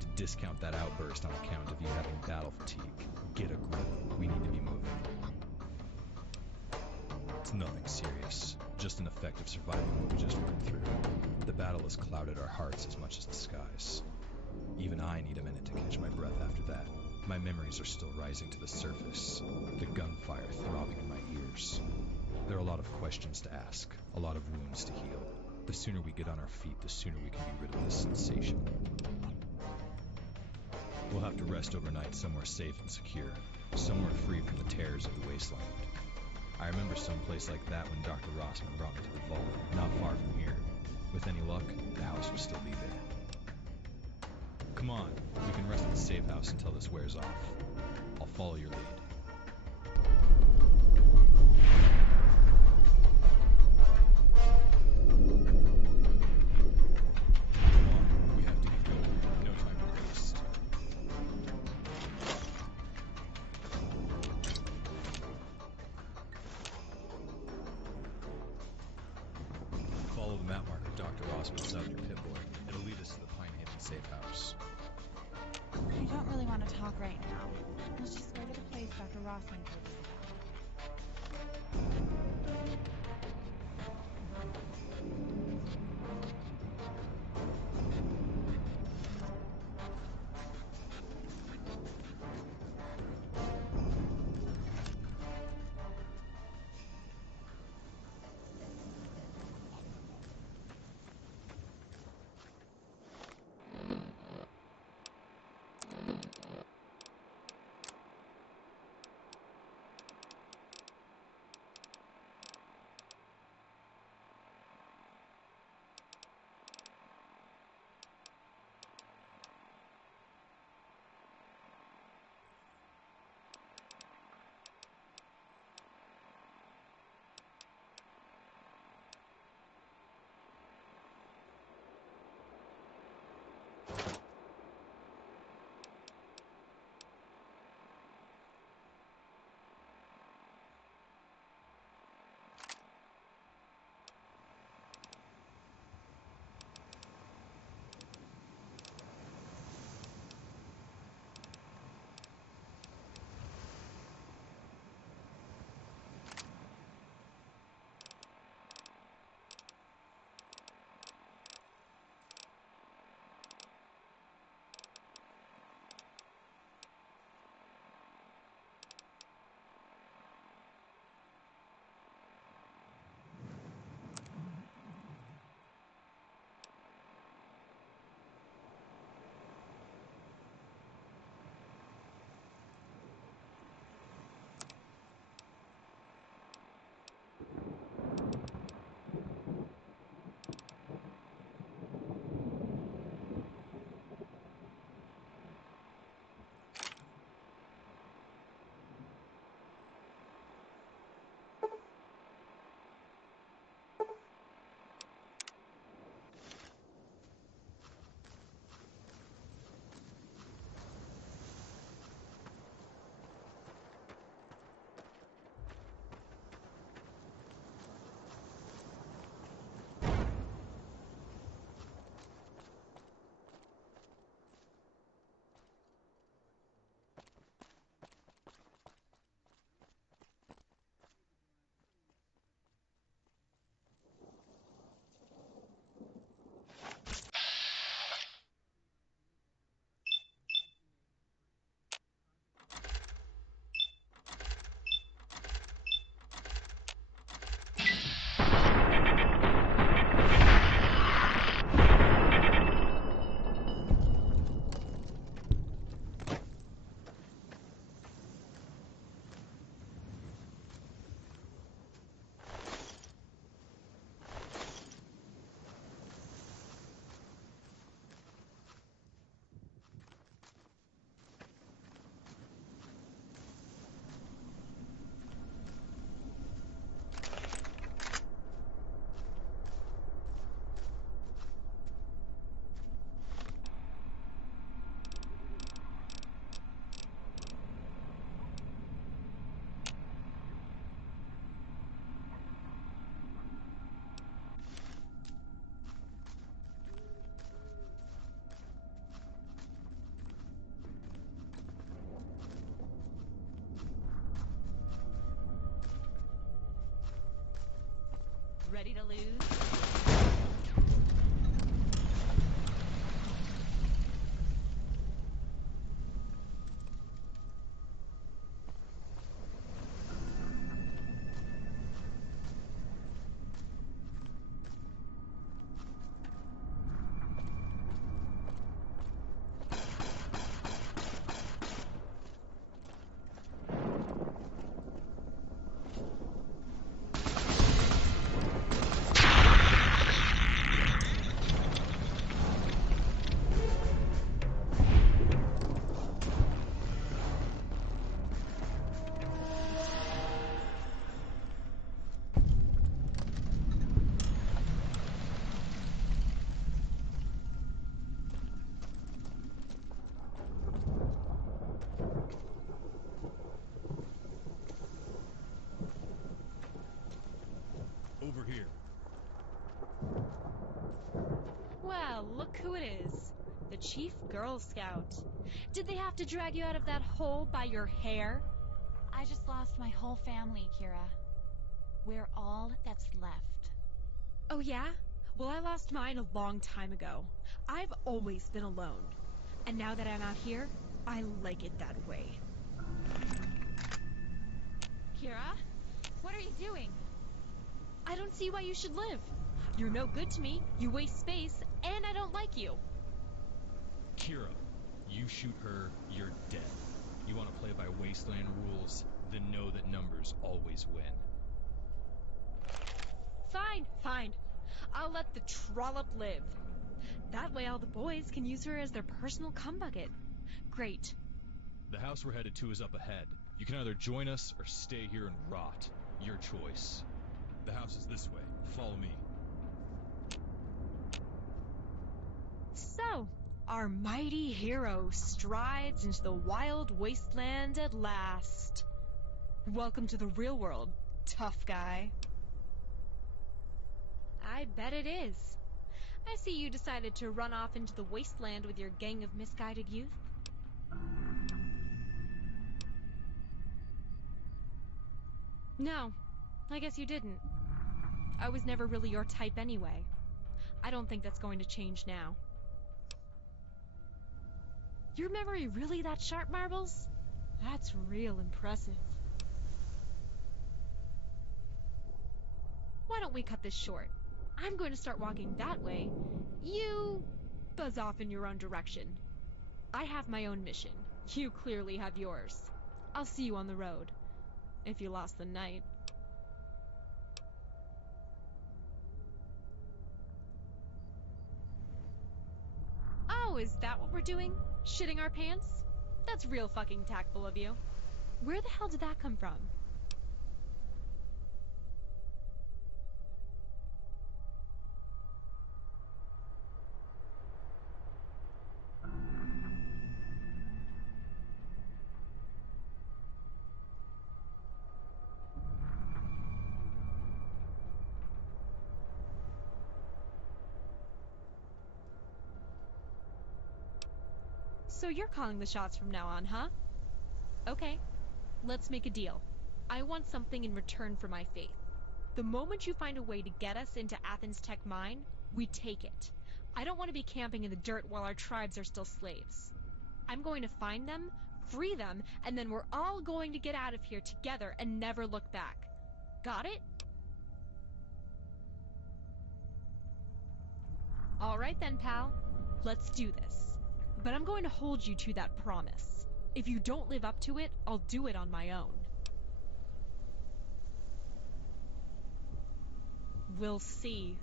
to discount that outburst on account of you having battle fatigue. Get a grip. We need to be moving. It's nothing serious. Just an effect of surviving what we just went through. The battle has clouded our hearts as much as the skies. Even I need a minute to catch my breath after that. My memories are still rising to the surface, the gunfire throbbing in my ears. There are a lot of questions to ask, a lot of wounds to heal. The sooner we get on our feet, the sooner we can be rid of this sensation. We'll have to rest overnight somewhere safe and secure, somewhere free from the terrors of the wasteland. I remember some place like that when Dr. Rossman brought me to the vault, not far from here. With any luck, the house will still be there. Come on, we can rest at the safe house until this wears off. I'll follow your lead. Follow the map marker Dr. Rossman set on your Pip-Boy. It'll lead us to the Pine Haven safe house. I don't really want to talk right now. Let's just go to the place Dr. Rossman told us about. Ready to lose? Over here. Well, look who it is. The Chief Girl Scout. Did they have to drag you out of that hole by your hair? I just lost my whole family, Kira. We're all that's left. Oh yeah? Well, I lost mine a long time ago. I've always been alone. And now that I'm out here, I like it that way. Kira? What are you doing? I don't see why you should live. You're no good to me, you waste space, and I don't like you. Kira, you shoot her, you're dead. You want to play by Wasteland rules, then know that numbers always win. Fine, fine. I'll let the trollop live. That way all the boys can use her as their personal cum bucket. Great. The house we're headed to is up ahead. You can either join us or stay here and rot. Your choice. The house is this way. Follow me. So, our mighty hero strides into the wild wasteland at last. Welcome to the real world, tough guy. I bet it is. I see you decided to run off into the wasteland with your gang of misguided youth. No, I guess you didn't. I was never really your type anyway. I don't think that's going to change now. Your memory really that sharp, Marbles? That's real impressive. Why don't we cut this short? I'm going to start walking that way. You buzz off in your own direction. I have my own mission. You clearly have yours. I'll see you on the road. If you lost the night. Oh, is that what we're doing? Shitting our pants? That's real fucking tactful of you. Where the hell did that come from? So you're calling the shots from now on, huh? Okay, let's make a deal. I want something in return for my faith. The moment you find a way to get us into Athens Tech Mine, we take it. I don't want to be camping in the dirt while our tribes are still slaves. I'm going to find them, free them, and then we're all going to get out of here together and never look back. Got it? All right then, pal. Let's do this. But I'm going to hold you to that promise. If you don't live up to it, I'll do it on my own. We'll see.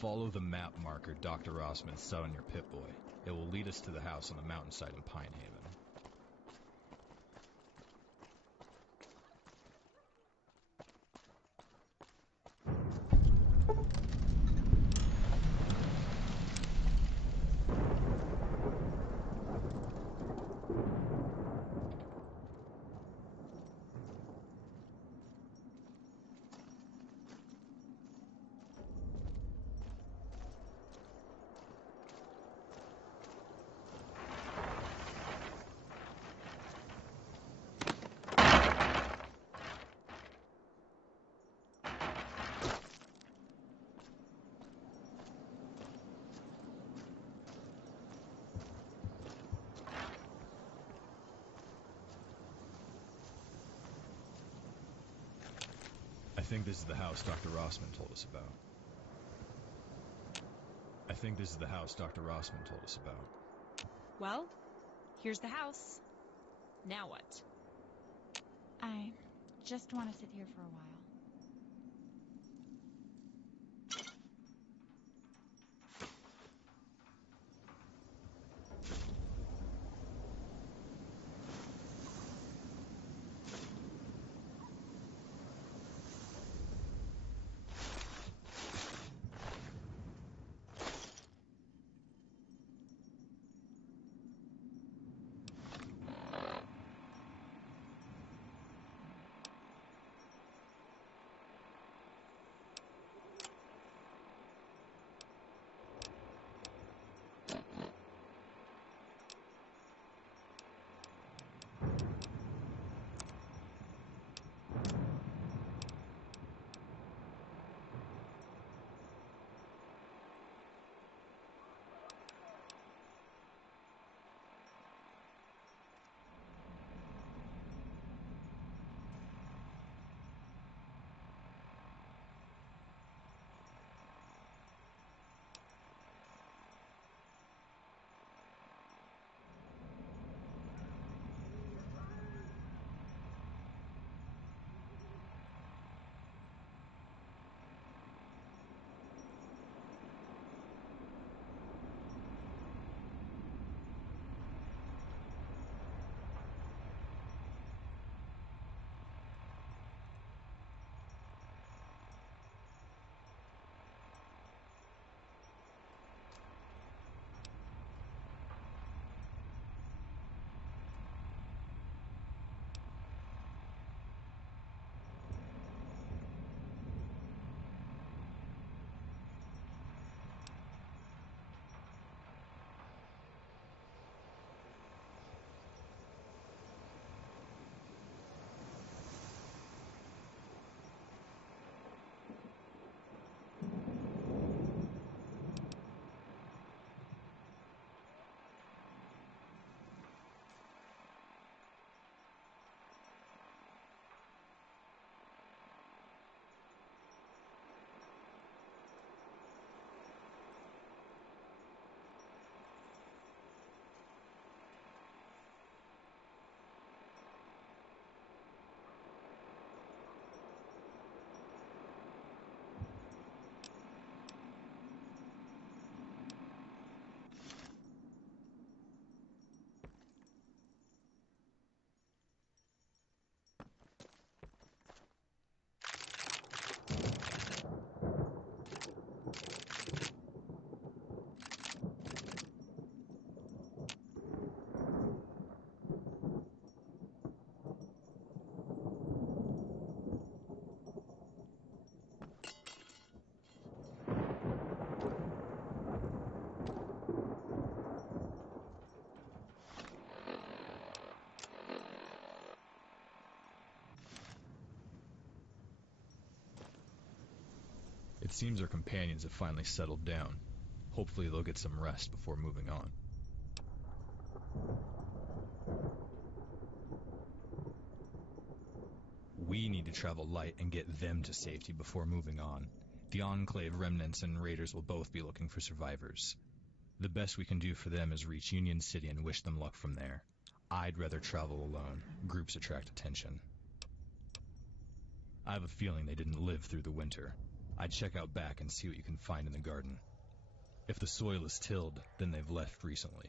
Follow the map marker Dr. Rossman set on your Pip-Boy. It will lead us to the house on the mountainside in Pine Haven. I think this is the house Dr. Rossman told us about. Well, here's the house. Now what? I just want to sit here for a while. It seems our companions have finally settled down. Hopefully they'll get some rest before moving on. We need to travel light and get them to safety before moving on. The Enclave remnants and raiders will both be looking for survivors. The best we can do for them is reach Union City and wish them luck from there. I'd rather travel alone. Groups attract attention. I have a feeling they didn't live through the winter. I'd check out back and see what you can find in the garden. If the soil is tilled, then they've left recently.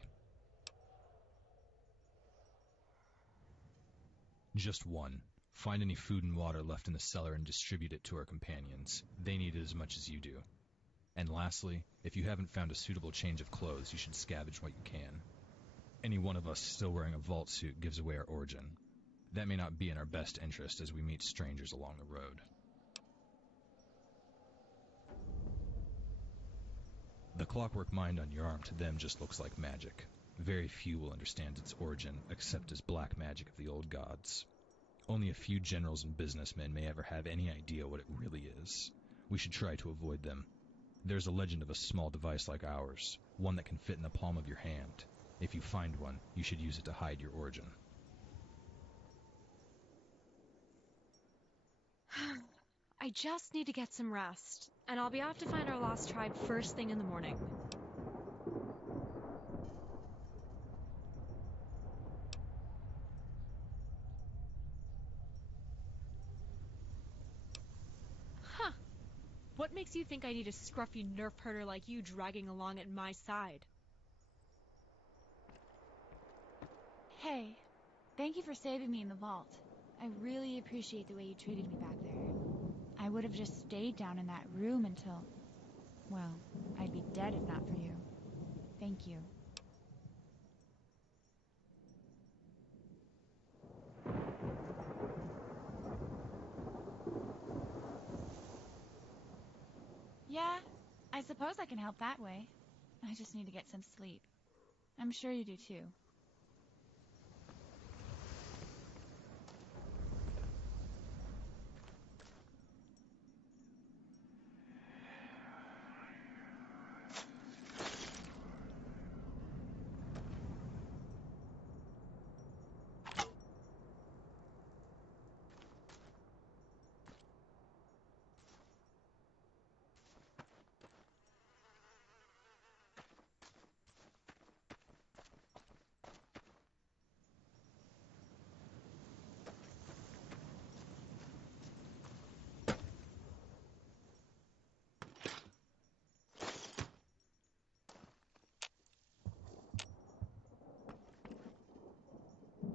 Just one. Find any food and water left in the cellar and distribute it to our companions. They need it as much as you do. And lastly, if you haven't found a suitable change of clothes, you should scavenge what you can. Any one of us still wearing a vault suit gives away our origin. That may not be in our best interest as we meet strangers along the road. The clockwork mind on your arm to them just looks like magic. Very few will understand its origin except as black magic of the old gods. Only a few generals and businessmen may ever have any idea what it really is. We should try to avoid them. There's a legend of a small device like ours, one that can fit in the palm of your hand. If you find one, you should use it to hide your origin. I just need to get some rest, and I'll be off to find our lost tribe first thing in the morning. Huh. What makes you think I need a scruffy nerf herder like you dragging along at my side? Hey, thank you for saving me in the vault. I really appreciate the way you treated me back there. I would have just stayed down in that room until... well, I'd be dead if not for you. Thank you. Yeah, I suppose I can help that way. I just need to get some sleep. I'm sure you do too.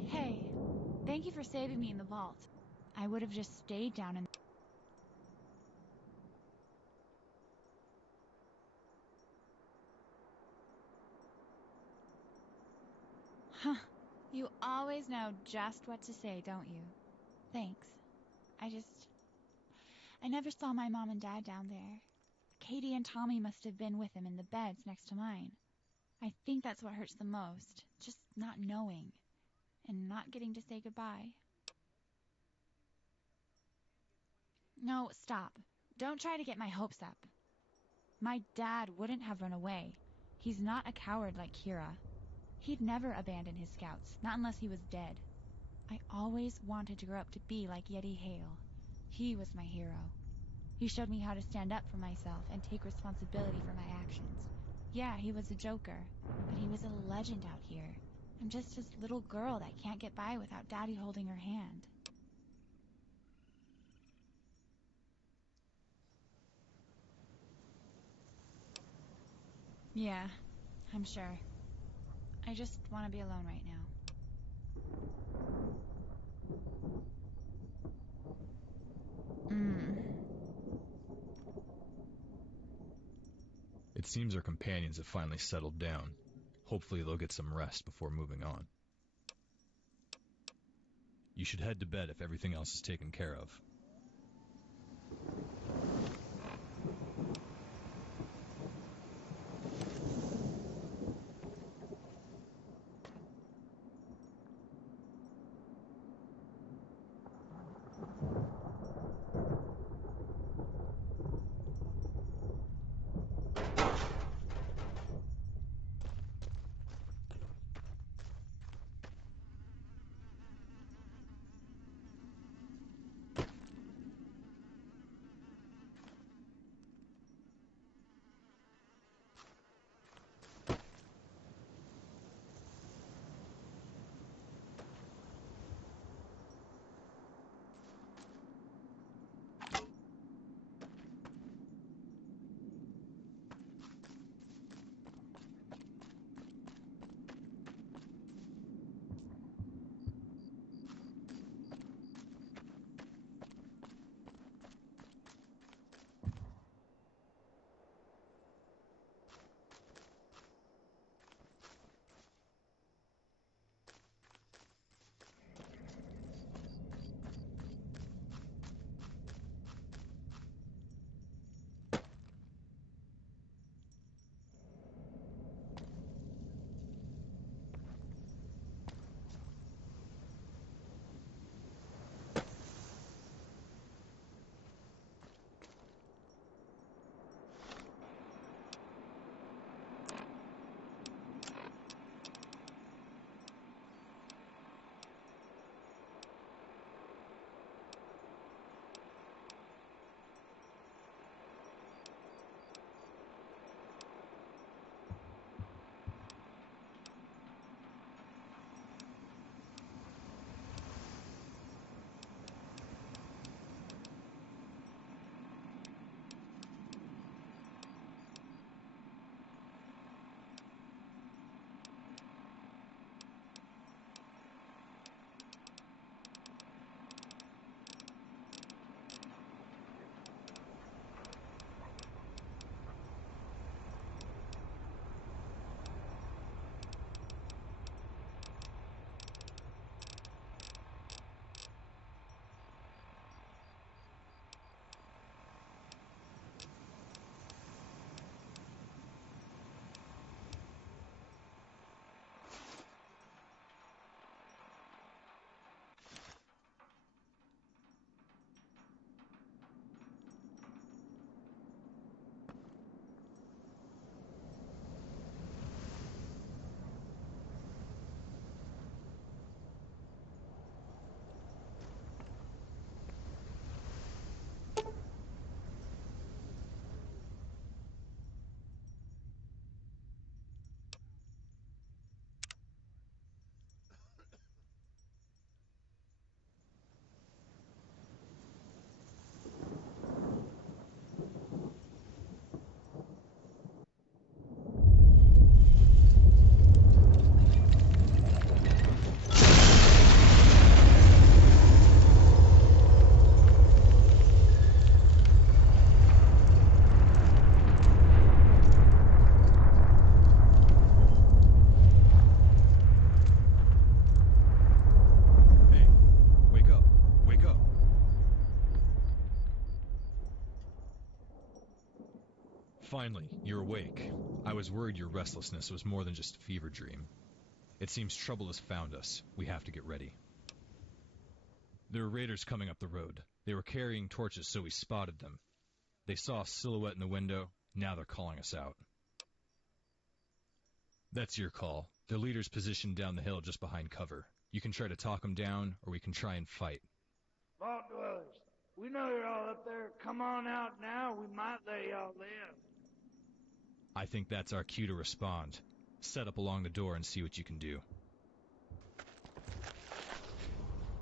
Hey, thank you for saving me in the vault. I would have just stayed down in... Huh. You always know just what to say, don't you? Thanks. I never saw my mom and dad down there. Katie and Tommy must have been with them in the beds next to mine. I think that's what hurts the most. Just not knowing. And not getting to say goodbye. No, stop. Don't try to get my hopes up. My dad wouldn't have run away. He's not a coward like Kira. He'd never abandon his scouts, not unless he was dead. I always wanted to grow up to be like Yeti Hale. He was my hero. He showed me how to stand up for myself and take responsibility for my actions. Yeah, he was a joker, but he was a legend out here. I'm just this little girl that can't get by without Daddy holding her hand. Yeah, I'm sure. I just want to be alone right now. It seems our companions have finally settled down. Hopefully they'll get some rest before moving on. You should head to bed if everything else is taken care of. Finally, you're awake. I was worried your restlessness was more than just a fever dream. It seems trouble has found us. We have to get ready. There were raiders coming up the road. They were carrying torches, so we spotted them. They saw a silhouette in the window. Now they're calling us out. That's your call. The leader's positioned down the hill just behind cover. You can try to talk them down, or we can try and fight. Vault dwellers, we know you're all up there. Come on out now. We might let y'all live. I think that's our cue to respond. Set up along the door and see what you can do.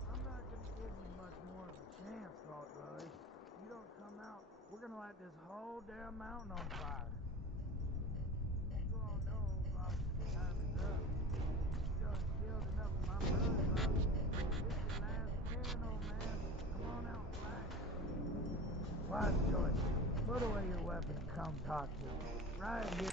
I'm not gonna give you much more of a chance, Vault dwellers. If you don't come out, we're gonna light this whole damn mountain on fire. You all know, Vault, time is up. You done killed enough of my brothers, Vault. This is your last stand, old man. Come on out and fight. Wise choice. Put away your weapon and come talk to me. Right here.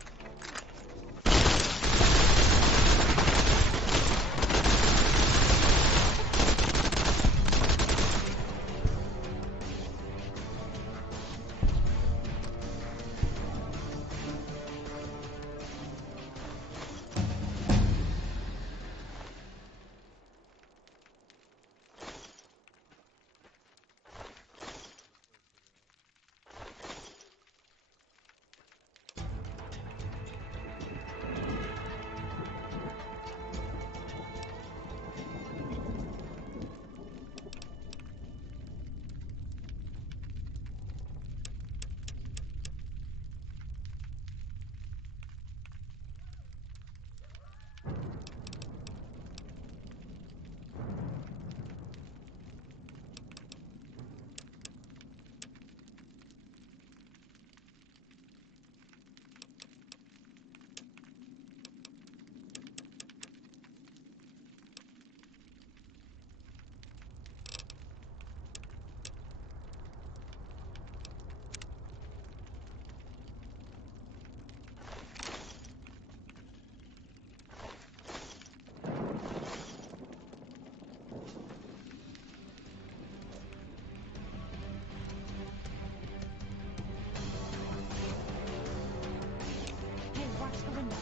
Hey, watch the window.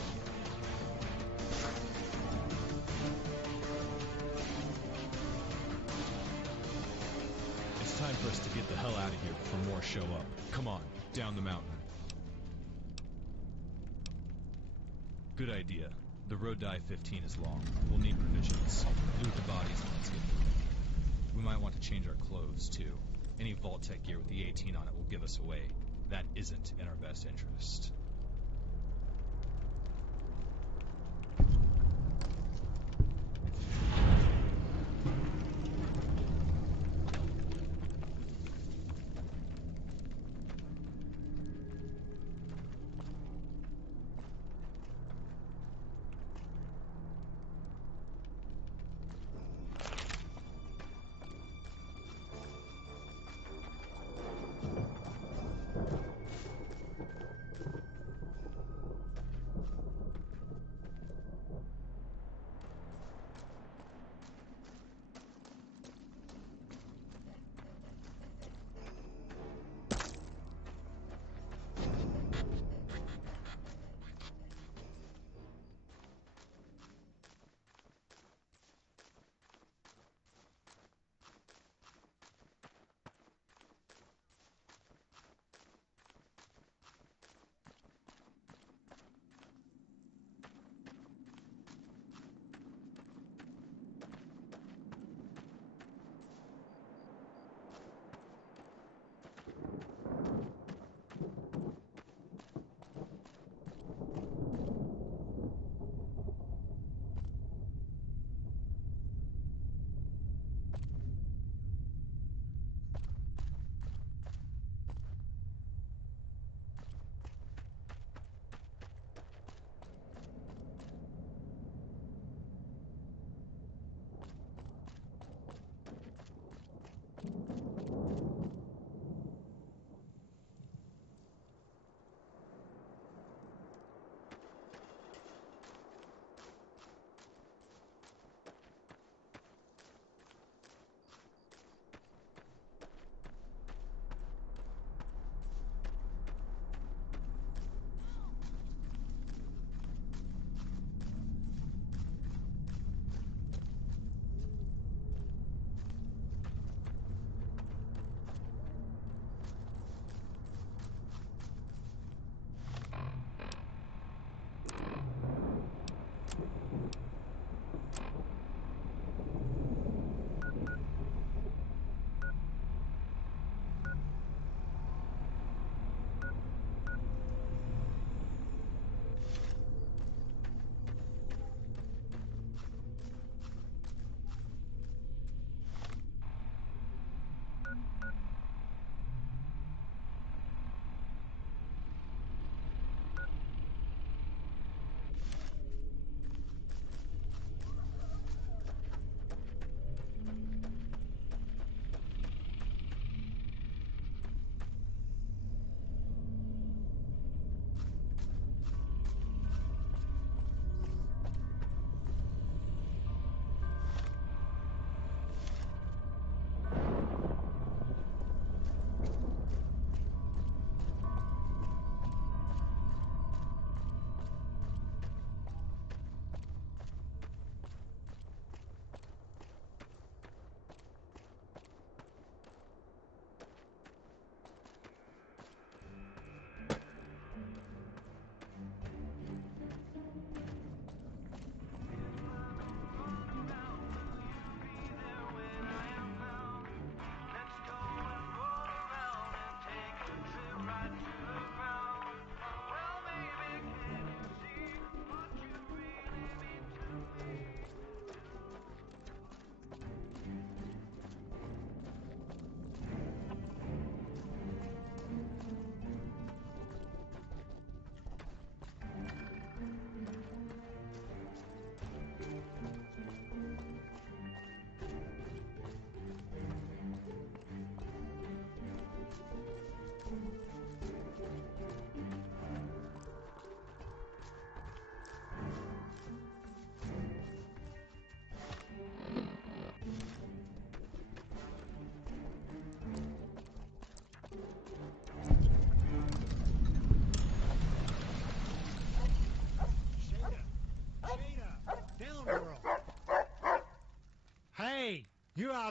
It's time for us to get the hell out of here before more show up. Come on, down the mountain. Good idea. The road to I-15 is long. We'll need provisions. Loot the bodies and let's get moving. We might want to change our clothes, too. Any Vault-Tec gear with the 18 on it will give us away. That isn't in our best interest.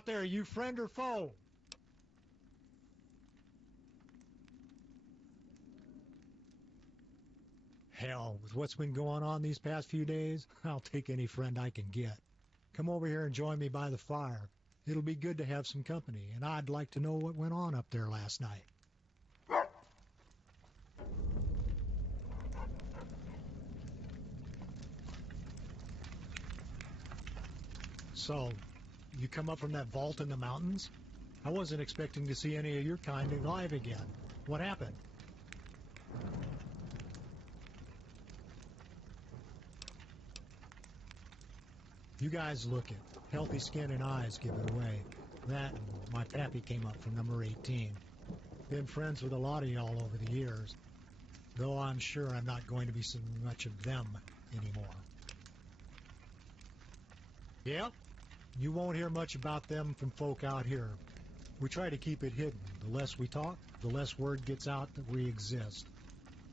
there, you friend or foe? Hell, with what's been going on these past few days, I'll take any friend I can get. Come over here and join me by the fire. It'll be good to have some company, and I'd like to know what went on up there last night. So, you come up from that vault in the mountains? I wasn't expecting to see any of your kind alive again. What happened? You guys look it. Healthy skin and eyes give it away. That and my pappy came up from number 18. Been friends with a lot of y'all over the years, though I'm sure I'm not going to be seeing much of them anymore. Yep, you won't hear much about them from folk out here. We try to keep it hidden. The less we talk, the less word gets out that we exist.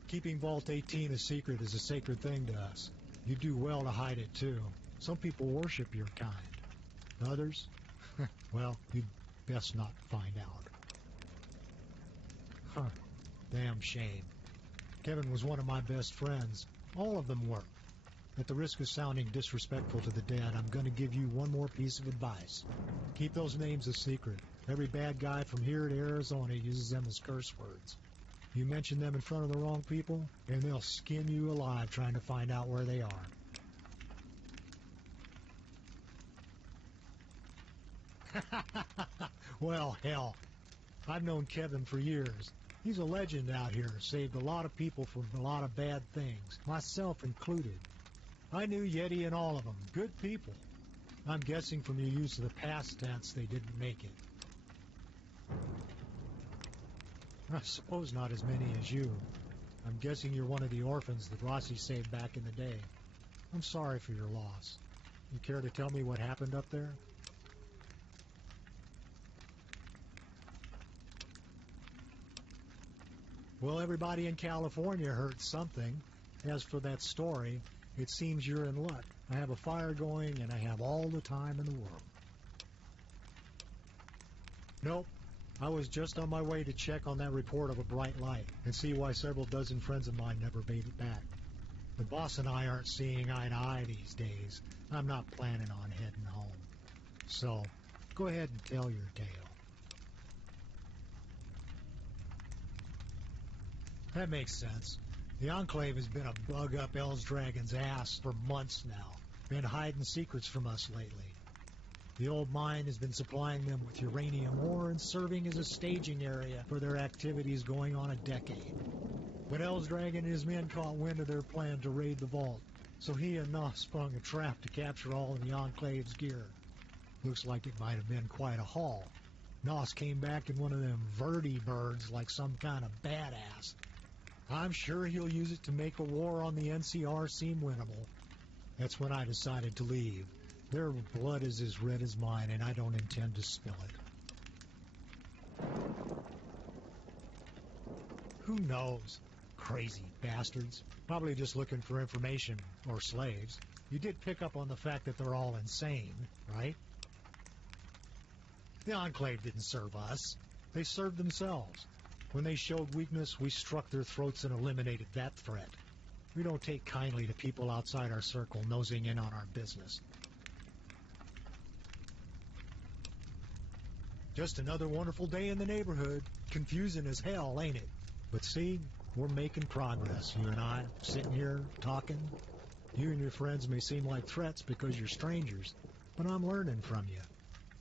Keeping Vault 18 a secret is a sacred thing to us. You do well to hide it, too. Some people worship your kind. Others, well, you'd best not find out. Huh. Damn shame. Kevin was one of my best friends. All of them were. At the risk of sounding disrespectful to the dead, I'm going to give you one more piece of advice. Keep those names a secret. Every bad guy from here to Arizona uses them as curse words. You mention them in front of the wrong people, and they'll skin you alive trying to find out where they are. Well, hell, I've known Kevin for years. He's a legend out here, saved a lot of people from a lot of bad things, myself included. I knew Yeti and all of them, good people. I'm guessing from your use of the past tense they didn't make it. I suppose not as many as you. I'm guessing you're one of the orphans that Rossi saved back in the day. I'm sorry for your loss. You care to tell me what happened up there? Well, everybody in California heard something. As for that story, it seems you're in luck. I have a fire going, and I have all the time in the world. Nope. I was just on my way to check on that report of a bright light and see why several dozen friends of mine never made it back. The boss and I aren't seeing eye to eye these days. I'm not planning on heading home. So, go ahead and tell your tale. That makes sense. The Enclave has been a bug up El's Dragon's ass for months now. Been hiding secrets from us lately. The old mine has been supplying them with uranium ore and serving as a staging area for their activities going on a decade. But El's Dragon and his men caught wind of their plan to raid the vault, so he and Nos sprung a trap to capture all of the Enclave's gear. Looks like it might have been quite a haul. Nos came back in one of them vertibirds like some kind of badass. I'm sure he'll use it to make a war on the NCR seem winnable. That's when I decided to leave. Their blood is as red as mine, and I don't intend to spill it. Who knows? Crazy bastards. Probably just looking for information, or slaves. You did pick up on the fact that they're all insane, right? The Enclave didn't serve us. They served themselves. When they showed weakness, we struck their throats and eliminated that threat. We don't take kindly to people outside our circle nosing in on our business. Just another wonderful day in the neighborhood. Confusing as hell, ain't it? But see, we're making progress, you and I, sitting here, talking. You and your friends may seem like threats because you're strangers, but I'm learning from you.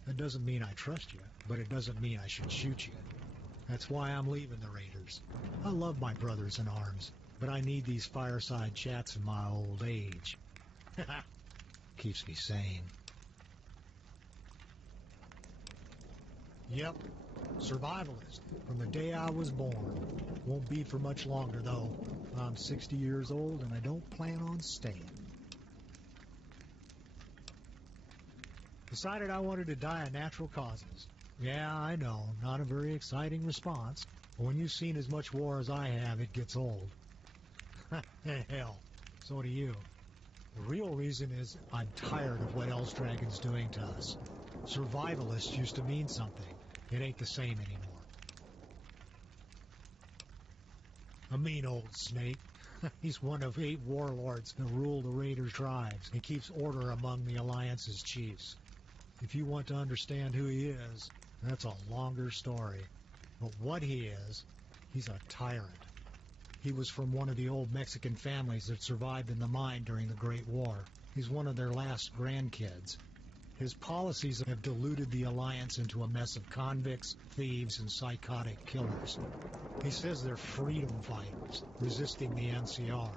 That doesn't mean I trust you, but it doesn't mean I should shoot you. That's why I'm leaving the Raiders. I love my brothers in arms, but I need these fireside chats in my old age. Keeps me sane. Yep, survivalist, from the day I was born. Won't be for much longer, though. I'm 60 years old, and I don't plan on staying. Decided I wanted to die of natural causes. Yeah, I know, not a very exciting response. But when you've seen as much war as I have, it gets old. Hell, so do you. The real reason is I'm tired of what El's Dragon's doing to us. Survivalist used to mean something. It ain't the same anymore. A mean old snake. He's one of 8 warlords that rule the Raider tribes and keeps order among the Alliance's chiefs. If you want to understand who he is, that's a longer story. But what he is, he's a tyrant. He was from one of the old Mexican families that survived in the mine during the Great War. He's one of their last grandkids. His policies have deluded the Alliance into a mess of convicts, thieves, and psychotic killers. He says they're freedom fighters, resisting the NCR.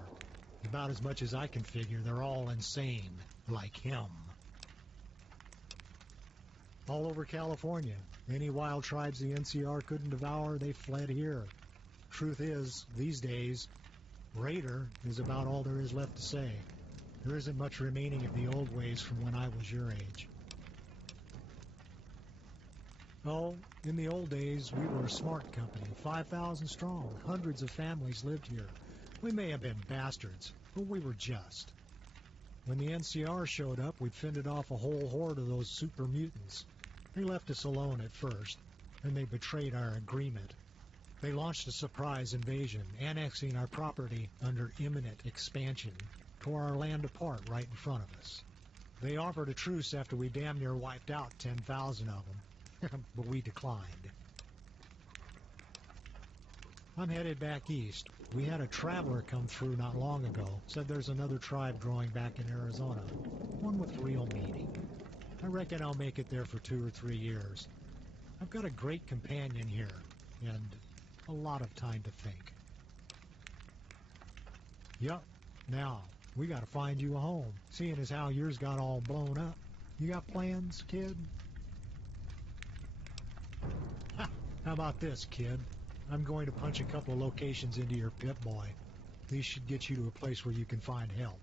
About as much as I can figure, they're all insane, like him. All over California, any wild tribes the NCR couldn't devour, they fled here. Truth is, these days, Raider is about all there is left to say. There isn't much remaining of the old ways from when I was your age. Oh, in the old days, we were a smart company, 5,000 strong. Hundreds of families lived here. We may have been bastards, but we were just. When the NCR showed up, we fended off a whole horde of those super mutants. They left us alone at first, and they betrayed our agreement. They launched a surprise invasion, annexing our property under imminent expansion, tore our land apart right in front of us. They offered a truce after we damn near wiped out 10,000 of them, but we declined. I'm headed back east. We had a traveler come through not long ago, said there's another tribe growing back in Arizona, one with real meaning. I reckon I'll make it there for 2 or 3 years. I've got a great companion here, and a lot of time to think. Yup. Now, we gotta find you a home, seeing as how yours got all blown up. You got plans, kid? Ha! How about this, kid? I'm going to punch a couple of locations into your Pip-Boy. These should get you to a place where you can find help.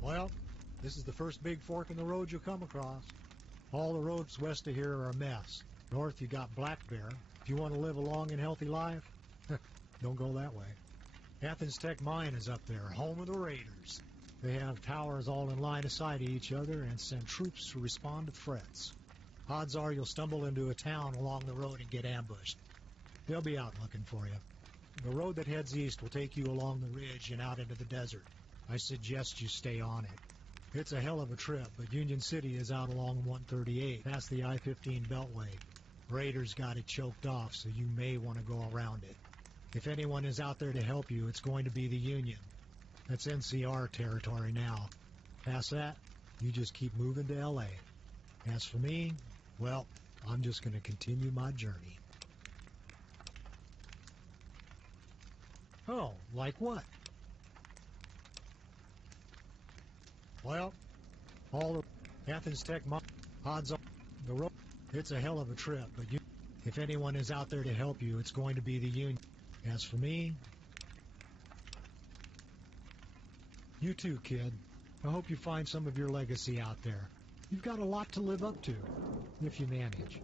Well, this is the first big fork in the road you'll come across. All the roads west of here are a mess. North, you got Black Bear. If you want to live a long and healthy life, don't go that way. Athens Tech Mine is up there, home of the Raiders. They have towers all in line of sight of each other and send troops to respond to threats. Odds are you'll stumble into a town along the road and get ambushed. They'll be out looking for you. The road that heads east will take you along the ridge and out into the desert. I suggest you stay on it. It's a hell of a trip, but Union City is out along 138, past the I-15 Beltway. Raiders got it choked off, so you may want to go around it. If anyone is out there to help you, it's going to be the Union. That's NCR territory now. Past that, you just keep moving to L.A. As for me, well, I'm just going to continue my journey. Oh, like what? Well, all the Athens Tech odds are the road. It's a hell of a trip, but if anyone is out there to help you, it's going to be the Union. As for me, you too, kid. I hope you find some of your legacy out there. You've got a lot to live up to, if you manage.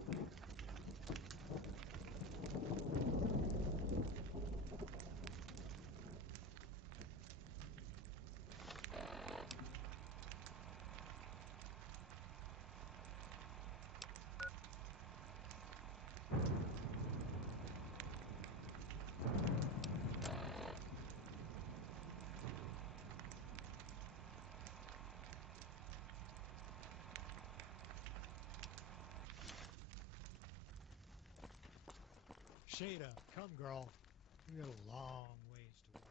Shada, come girl. We got a long ways to walk.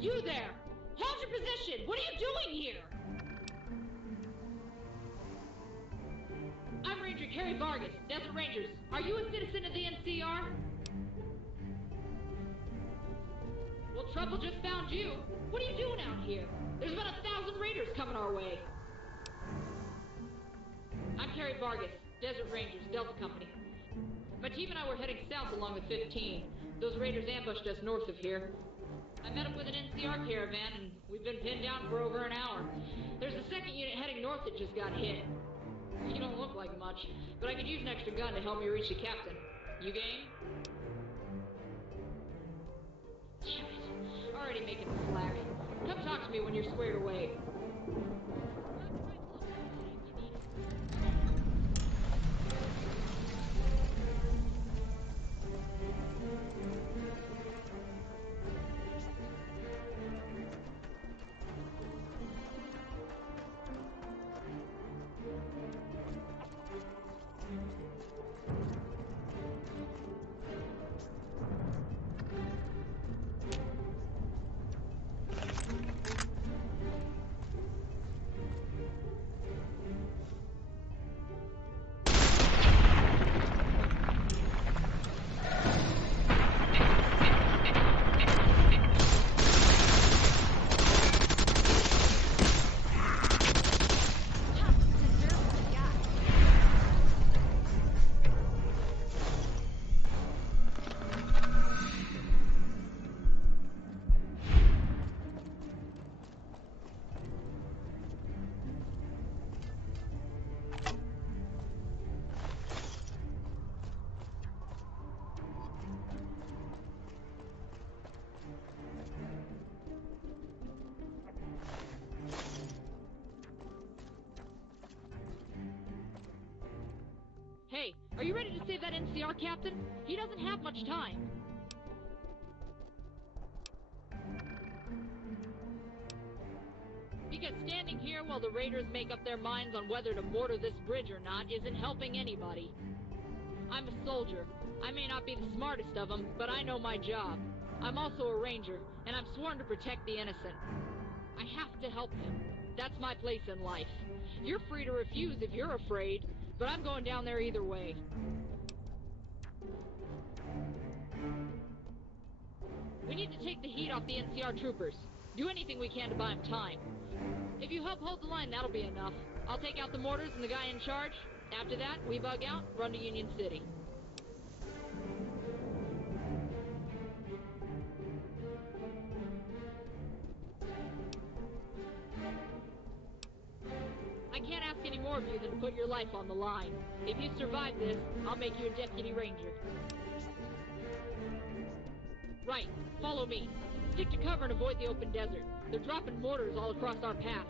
You there! Hold your position! What are you doing here? I'm Ranger Carrie Vargas, Desert Rangers. Are you a citizen of the NCR? Well, trouble just found you. What are you doing out here? There's about 1,000 raiders coming our way. I'm Carrie Vargas, Desert Rangers, Delta Company. My team and I were heading south along with 15. Those raiders ambushed us north of here. I met up with an NCR caravan, and we've been pinned down for over an hour. There's a second unit heading north that just got hit. You don't look like much, but I could use an extra gun to help me reach the captain. You game? Damn it. Already making slack. Come talk to me when you're squared away. Hey, are you ready to save that NCR captain? He doesn't have much time. Because standing here while the raiders make up their minds on whether to mortar this bridge or not isn't helping anybody. I'm a soldier. I may not be the smartest of them, but I know my job. I'm also a ranger, and I'm sworn to protect the innocent. I have to help them. That's my place in life. You're free to refuse if you're afraid, but I'm going down there either way. We need to take the heat off the NCR troopers. Do anything we can to buy them time. If you help hold the line, that'll be enough. I'll take out the mortars and the guy in charge. After that, we bug out, run to Union City. I can't ask any more of you than to put your life on the line. If you survive this, I'll make you a deputy ranger. Right, follow me. Stick to cover and avoid the open desert. They're dropping mortars all across our path.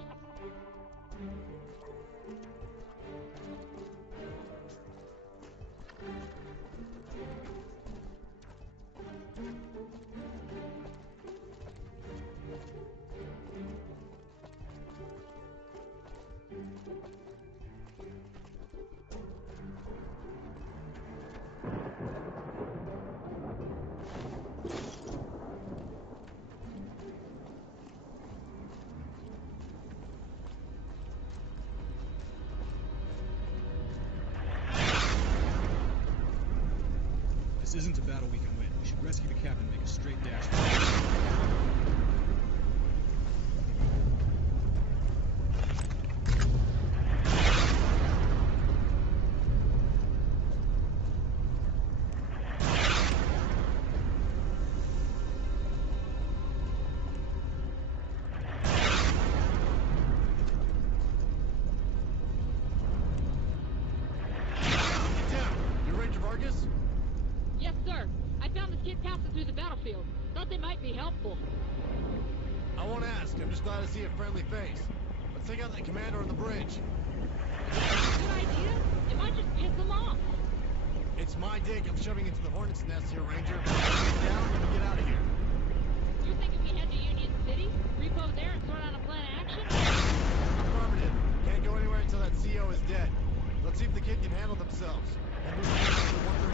This isn't a battle we can win. We should rescue the captain and make a straight dash. Glad to see a friendly face. Let's take out that commander on the bridge. Good idea? It might just piss them off. It's my dick I'm shoving into the hornet's nest here, Ranger. Get down and get out of here. You think if we head to Union City, repo there and sort out a plan of action? Affirmative. Can't go anywhere until that CO is dead. Let's see if the kid can handle themselves. And move to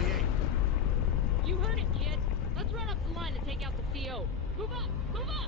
138. You heard it, kid. Let's run up the line and take out the CO. Move up! Move up!